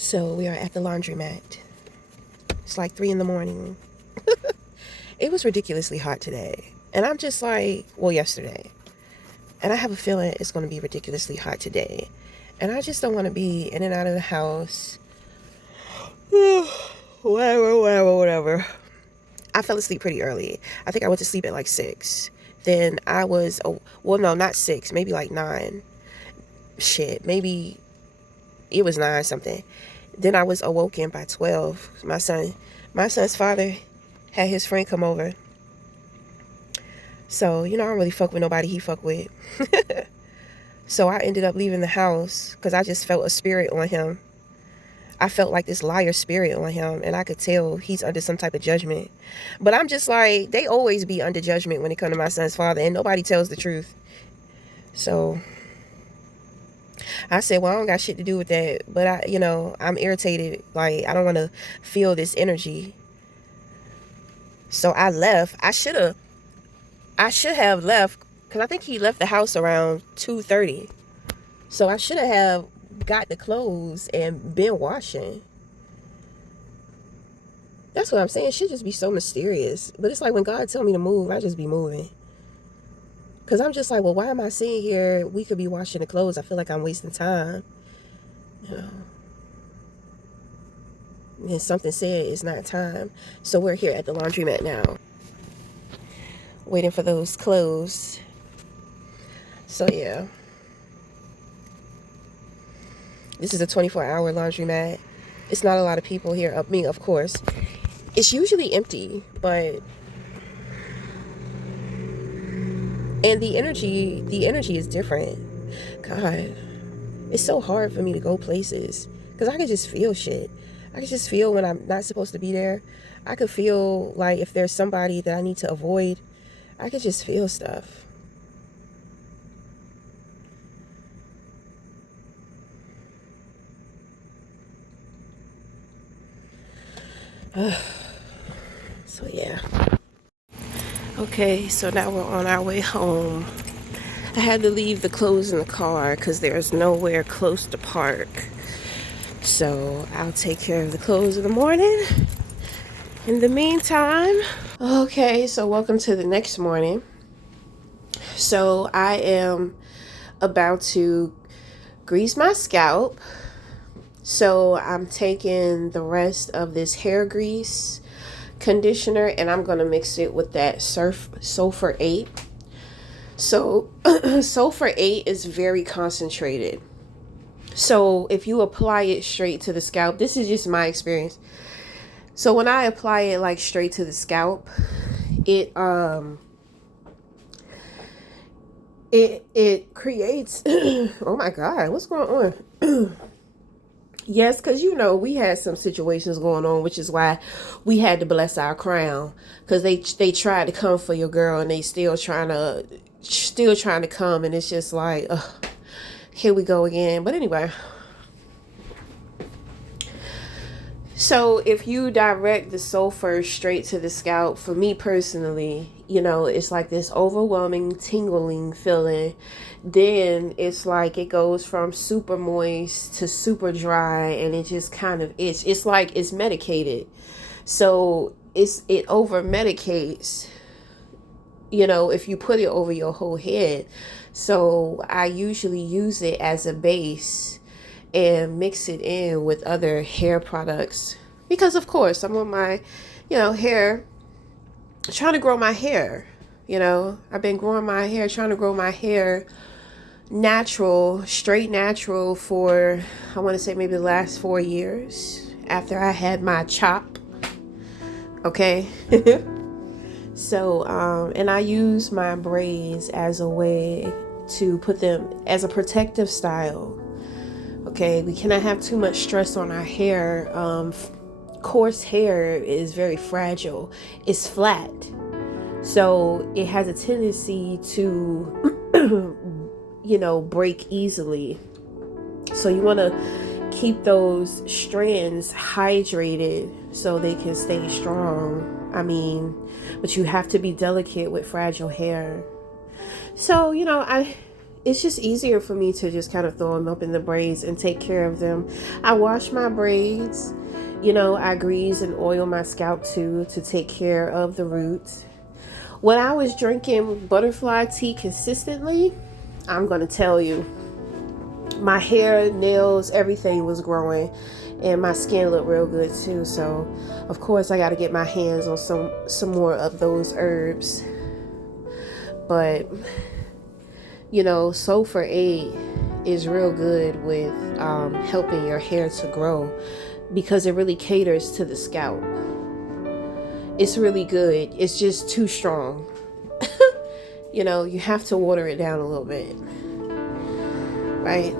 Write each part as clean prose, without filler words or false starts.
So we are at the laundromat. It's like 3 in the morning. It was ridiculously hot today. And I'm just like, well, yesterday. And I have a feeling it's going to be ridiculously hot today. And I just don't want to be in and out of the house. Whatever. I fell asleep pretty early. I think I went to sleep at like 6. Then I was, oh, well, no, not 6, maybe like 9. Shit, maybe it was 9 something. Then I was awoken by 12. My son's father had his friend come over. So, I don't really fuck with nobody he fuck with. So I ended up leaving the house because I just felt a spirit on him. I felt like this liar spirit on him, and I could tell he's under some type of judgment. But I'm just like, they always be under judgment when it comes to my son's father, and nobody tells the truth. So I said, well, I don't got shit to do with that. But I'm irritated. Like, I don't want to feel this energy. So I left. I should have left because I think he left the house around 2:30. So I should have got the clothes and been washing. That's what I'm saying. It should just be so mysterious. But it's like when God tell me to move, I just be moving. Because I'm just like, well, why am I sitting here? We could be washing the clothes. I feel like I'm wasting time. And something said it's not time. So we're here at the laundromat now, waiting for those clothes. So yeah. This is a 24-hour laundromat. It's not a lot of people here. I mean, of course, it's usually empty, but the energy is different. God, it's so hard for me to go places because I can just feel shit. I can just feel when I'm not supposed to be there. I could feel like if there's somebody that I need to avoid. I could just feel stuff. So yeah. Okay, so now we're on our way home. I had to leave the clothes in the car because there's nowhere close to park. So I'll take care of the clothes in the morning. In the meantime, okay, so welcome to the next morning. So I am about to grease my scalp. So I'm taking the rest of this hair grease conditioner and I'm going to mix it with that Sulfur 8. So Sulfur 8 is very concentrated. So if you apply it straight to the scalp, this is just my experience. So when I apply it like straight to the scalp, it creates oh my God, what's going on? Yes, because we had some situations going on, which is why we had to bless our crown, because they tried to come for your girl and they still trying to come, and it's just like, here we go again. But anyway, so if you direct the sulfur straight to the scalp, for me personally, it's like this overwhelming tingling feeling. Then it's like it goes from super moist to super dry, and it just kind of it's like it's medicated. So it over medicates, if you put it over your whole head. So I usually use it as a base and mix it in with other hair products because of course I'm on my hair, trying to grow my hair. I've been growing my hair, trying to grow my hair natural, straight natural, for I want to say maybe the last 4 years after I had my chop. Okay. So and I use my braids as a way to put them as a protective style. Okay, we cannot have too much stress on our hair. Coarse hair is very fragile. It's flat. So it has a tendency to, break easily. So you want to keep those strands hydrated so they can stay strong. But you have to be delicate with fragile hair. So, it's just easier for me to just kind of throw them up in the braids and take care of them. I wash my braids, I grease and oil my scalp too to take care of the roots. When I was drinking butterfly tea consistently, I'm going to tell you, my hair, nails, everything was growing, and my skin looked real good too. So of course I got to get my hands on some more of those herbs. But sulfur 8 is real good with helping your hair to grow, because it really caters to the scalp. It's really good. It's just too strong. You have to water it down a little bit, right?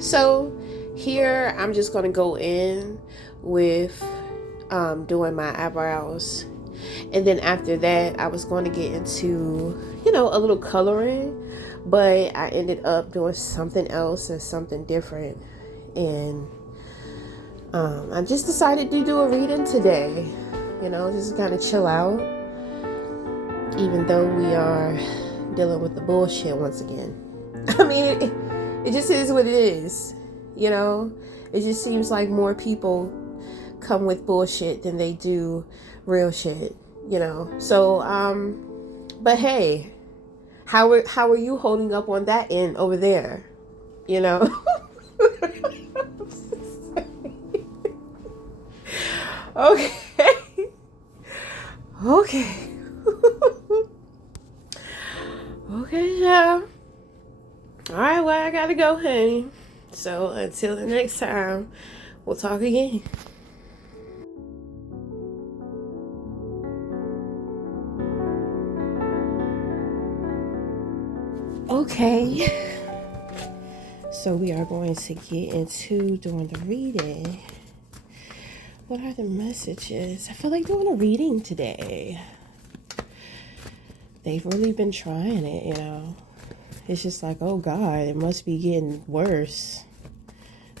So here I'm just going to go in with doing my eyebrows. And then after that, I was going to get into, a little coloring, but I ended up doing something else and something different. And I just decided to do a reading today, just kind of chill out, even though we are dealing with the bullshit once again. I mean, it just is what it is, It just seems like more people come with bullshit than they do real shit, So, but hey, how are you holding up on that end over there? Okay. Okay. Okay, yeah. All right, well, I gotta go, honey. So until the next time, we'll talk again. Okay. So we are going to get into doing the reading. What are the messages? I feel like doing a reading today. They've really been trying it, It's just like, oh God, it must be getting worse.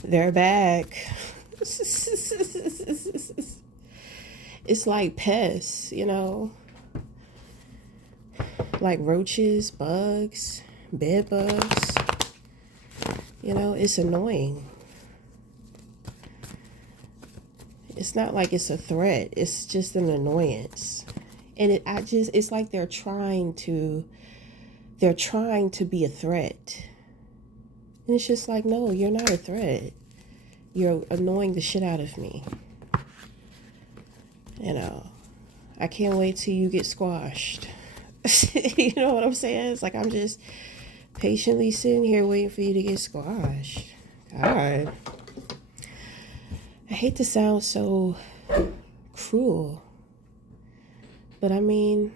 They're back. It's like pests, like roaches, bugs, bed bugs. It's annoying. It's not like it's a threat. It's just an annoyance. And it's like they're trying to be a threat. And it's just like, no, you're not a threat. You're annoying the shit out of me. I can't wait till you get squashed. You know what I'm saying? It's like I'm just patiently sitting here waiting for you to get squashed. God. I hate to sound so cruel, but I mean,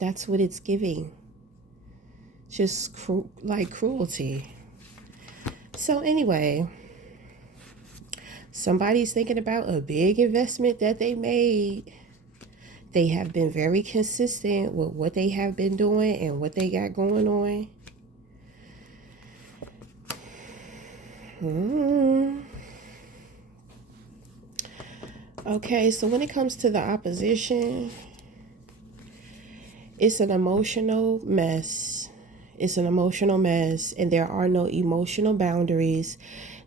that's what it's giving. Just cruelty. So anyway, somebody's thinking about a big investment that they made. They have been very consistent with what they have been doing and what they got going on. Okay, so when it comes to the opposition, it's an emotional mess. It's an emotional mess, and there are no emotional boundaries.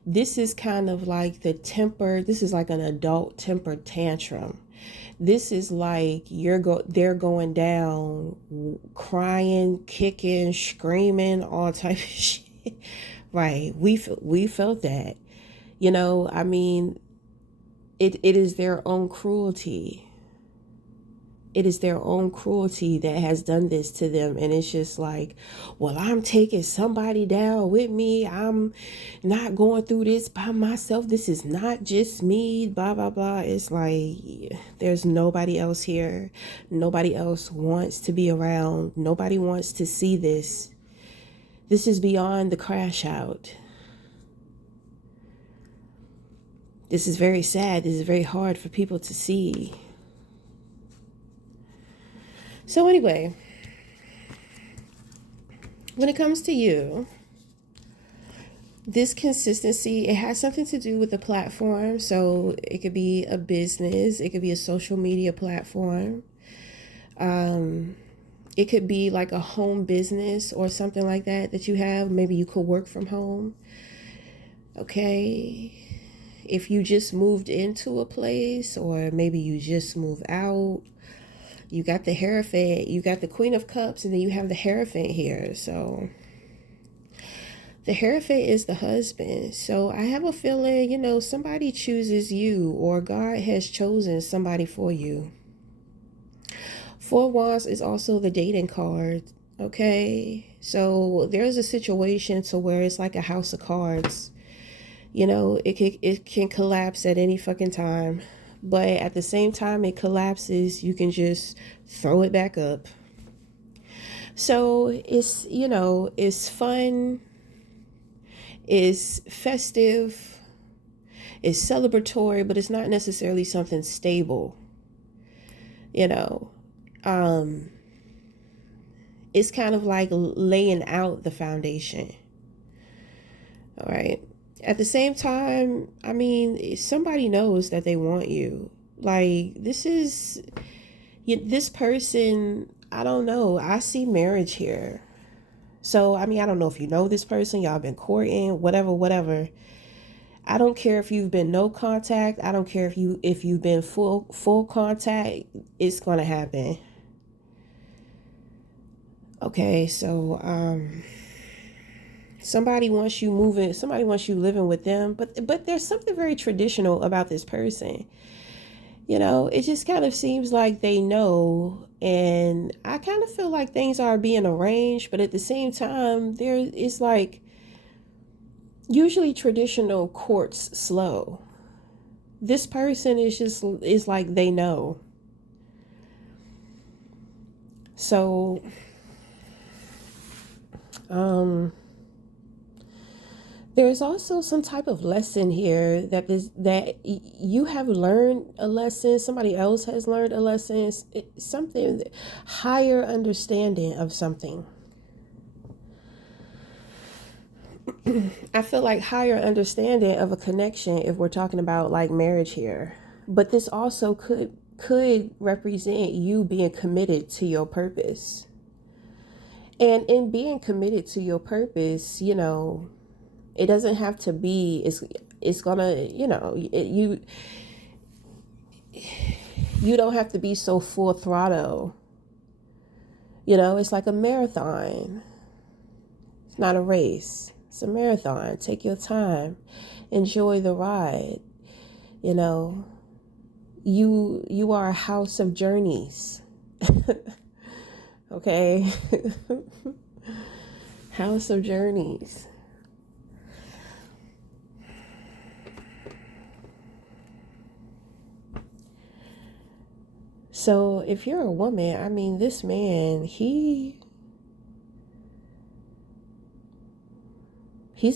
This is kind of like this is like an adult temper tantrum. This is like they're going down, crying, kicking, screaming, all type of shit. Right. We felt that. I mean, it is their own cruelty. It is their own cruelty that has done this to them. And it's just like, well, I'm taking somebody down with me. I'm not going through this by myself. This is not just me, blah, blah, blah. It's like, there's nobody else here. Nobody else wants to be around. Nobody wants to see this. This is beyond the crash out. This is very sad. This is very hard for people to see. So anyway, when it comes to you, this consistency, it has something to do with the platform. So it could be a business, it could be a social media platform. It could be like a home business or something like that that you have. Maybe you could work from home. Okay. If you just moved into a place, or maybe you just moved out, you got the Hierophant, you got the Queen of Cups, and then you have the Hierophant here. So the Hierophant is the husband. So I have a feeling, somebody chooses you, or God has chosen somebody for you. Four Wands is also the dating card. Okay. So there's a situation to where it's like a house of cards. It can collapse at any fucking time. But at the same time it collapses, you can just throw it back up. So it's fun, it's festive, it's celebratory, but it's not necessarily something stable. It's kind of like laying out the foundation. All right. At the same time, I mean, somebody knows that they want you. Like, this person, I don't know. I see marriage here. So, I mean, I don't know if you know this person, y'all been courting, whatever. I don't care if you've been no contact. I don't care if you've been full contact. It's going to happen. Okay, so somebody wants you moving, somebody wants you living with them, but there's something very traditional about this person. It just kind of seems like they know, and I kind of feel like things are being arranged, but at the same time it's like usually traditional courts slow. This person is like they know. So there's also some type of lesson here that you have learned a lesson, somebody else has learned a lesson, something higher understanding of something. I feel like higher understanding of a connection if we're talking about like marriage here. But this also could represent you being committed to your purpose. And in being committed to your purpose, it doesn't have to be, it's gonna, you don't have to be so full throttle. It's like a marathon. It's not a race. It's a marathon. Take your time. Enjoy the ride. You are a house of journeys. Okay? House of journeys. So if you're a woman, I mean, this man, he's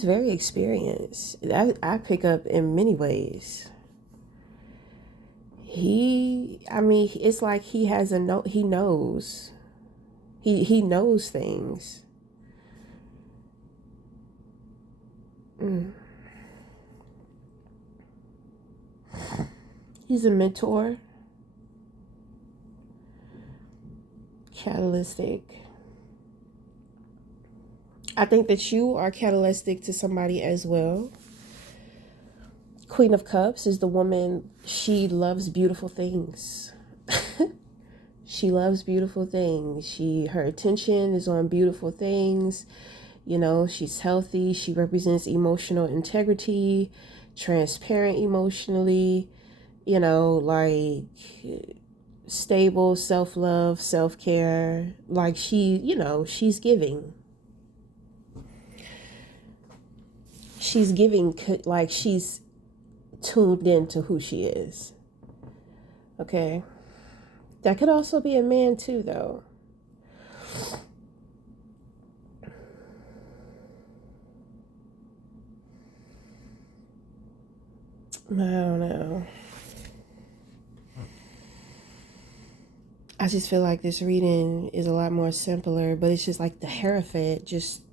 very experienced. I pick up in many ways. It's like he has he knows. He knows things. He's a mentor. Catalytic. I think that you are catalytic to somebody as well. Queen of Cups is the woman, she loves beautiful things. She loves beautiful things. Her attention is on beautiful things. She's healthy. She represents emotional integrity, transparent emotionally, like stable, self-love, self-care. Like she's giving. She's giving, like she's tuned into who she is. Okay. That could also be a man too, though. I don't know. I just feel like this reading is a lot more simpler, but it's just like the Hierophant just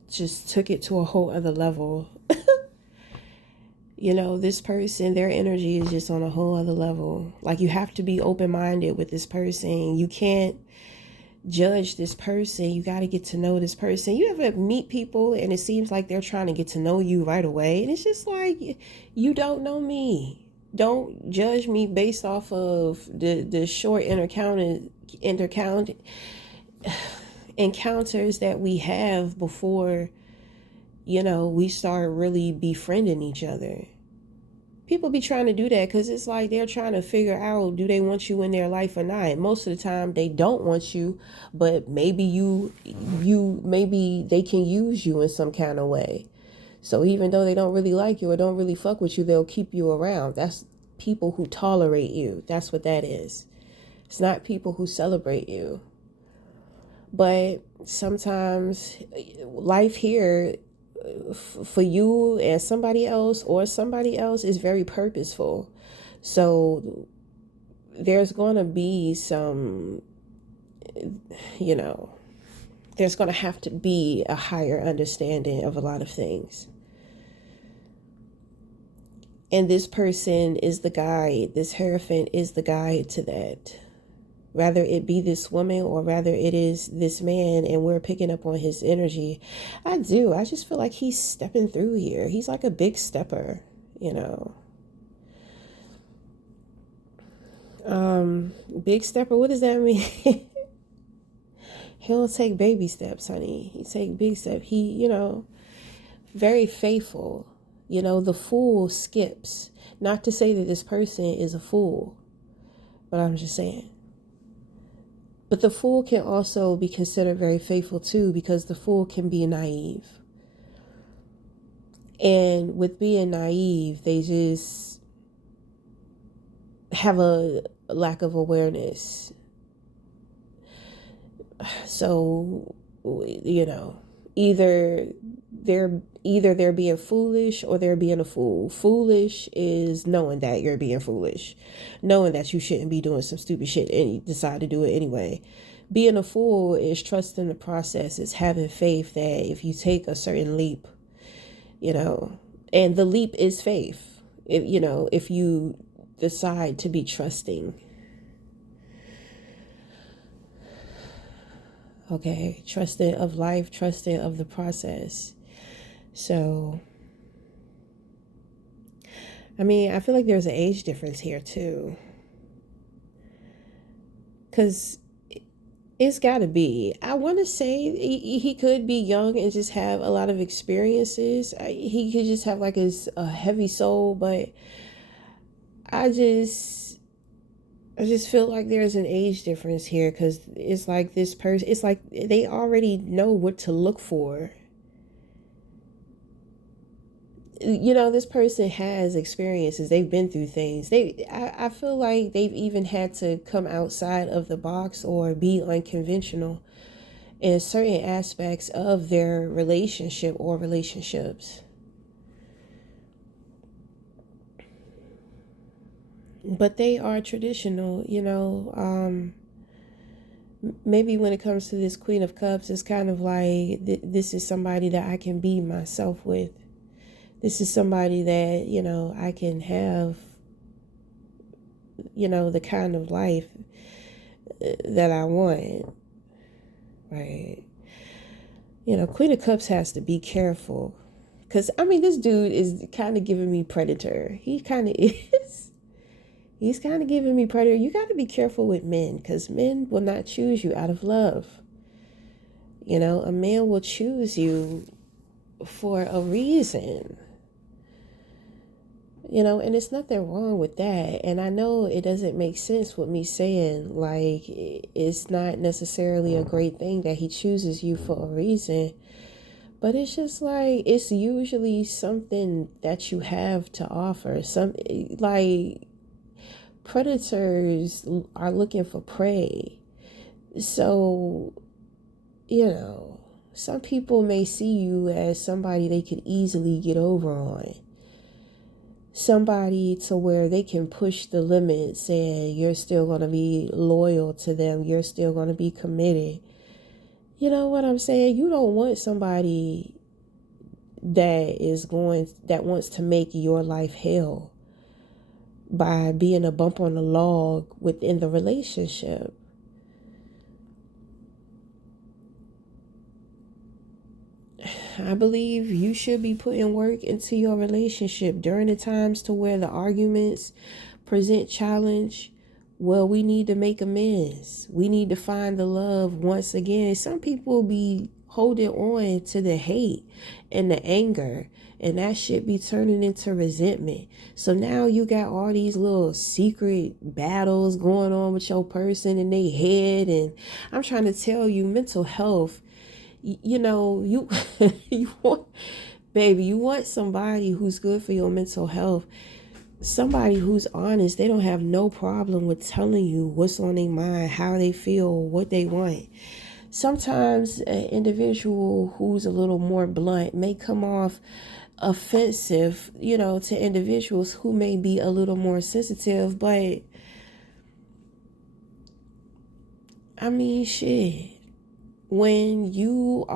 took it to a whole other level. This person, their energy is just on a whole other level. Like, you have to be open-minded with this person. You can't judge this person. You got to get to know this person. You ever meet people and it seems like they're trying to get to know you right away, and it's just like, you don't know me. Don't judge me based off of the short encounters that we have before, we start really befriending each other. People be trying to do that because it's like they're trying to figure out, do they want you in their life or not? Most of the time they don't want you, but maybe maybe they can use you in some kind of way. So even though they don't really like you or don't really fuck with you, they'll keep you around. That's people who tolerate you. That's what that is. It's not people who celebrate you. But sometimes life here for you and somebody else is very purposeful. So there's going to be some, there's going to have to be a higher understanding of a lot of things. And this person is the guide. This Hierophant is the guide to that. Rather it be this woman or rather it is this man, and we're picking up on his energy. I just feel like he's stepping through here. He's like a big stepper, Big stepper, what does that mean? He don't take baby steps, honey. He take big steps. He, very faithful. The fool skips. Not to say that this person is a fool, but I'm just saying. But the fool can also be considered very faithful too, because the fool can be naive. And with being naive, they just have a lack of awareness. So, either they're being foolish or they're being a fool. Foolish is knowing that you're being foolish, knowing that you shouldn't be doing some stupid shit and you decide to do it anyway. Being a fool is trusting the process. It's having faith that if you take a certain leap, and the leap is faith. If you decide to be trusting. Okay, trusting of life, trusting of the process. So, I feel like there's an age difference here too. Because it's got to be. I want to say he could be young and just have a lot of experiences. He could just have like a heavy soul, but I just feel like there's an age difference here, because it's like this person, it's like they already know what to look for. This person has experiences. They've been through things. I feel like they've even had to come outside of the box or be unconventional in certain aspects of their relationship or relationships. But they are traditional, maybe when it comes to this Queen of Cups, it's kind of like this is somebody that I can be myself with. This is somebody that, I can have, the kind of life that I want, right? Queen of Cups has to be careful, because, this dude is kind of giving me Predator. He kind of is. He's kind of giving me Predator. You got to be careful with men, because men will not choose you out of love. A man will choose you for a reason. And it's nothing wrong with that. And I know it doesn't make sense with me saying, like, it's not necessarily a great thing that he chooses you for a reason. But it's just like, it's usually something that you have to offer. Like, predators are looking for prey. So, some people may see you as somebody they could easily get over on. Somebody to where they can push the limits and you're still going to be loyal to them. You're still going to be committed. You know what I'm saying? You don't want somebody that wants to make your life hell by being a bump on the log within the relationship. I believe you should be putting work into your relationship during the times to where the arguments present challenge. Well, we need to make amends. We need to find the love once again. Some people be holding on to the hate and the anger, and that shit be turning into resentment. So now you got all these little secret battles going on with your person in their head. And I'm trying to tell you, mental health, you know, you you want, baby, you want somebody who's good for your mental health. Somebody who's honest. They don't have no problem with telling you what's on their mind, how they feel, what they want. Sometimes an individual who's a little more blunt may come off offensive, to individuals who may be a little more sensitive. But I mean, shit. When you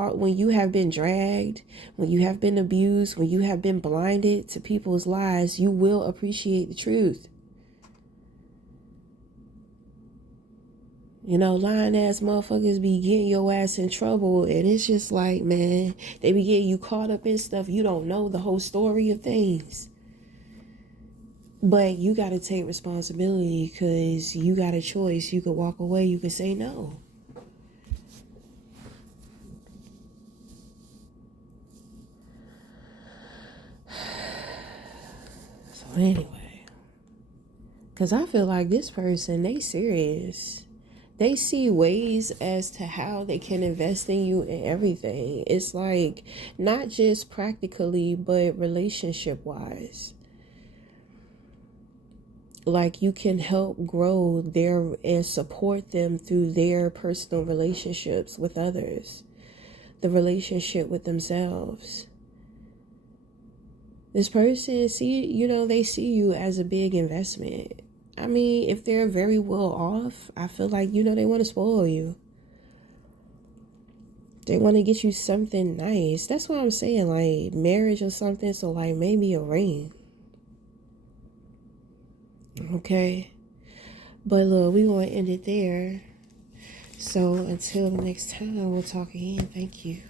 have been dragged, when you have been abused, when you have been blinded to people's lies, you will appreciate the truth. Lying ass motherfuckers be getting your ass in trouble, and it's just like, man, they be getting you caught up in stuff. You don't know the whole story of things. But you got to take responsibility, because you got a choice. You could walk away, you could say no. So anyway, because I feel like this person, they serious. They see ways as to how they can invest in you in everything. It's like not just practically, but relationship wise. Like you can help grow their and support them through their personal relationships with others, the relationship with themselves. This person they see you as a big investment. I mean, if they're very well off, I feel like, they want to spoil you. They want to get you something nice. That's what I'm saying, like marriage or something. So like maybe a ring. Okay. But look, we going to end it there. So until the next time, we'll talk again. Thank you.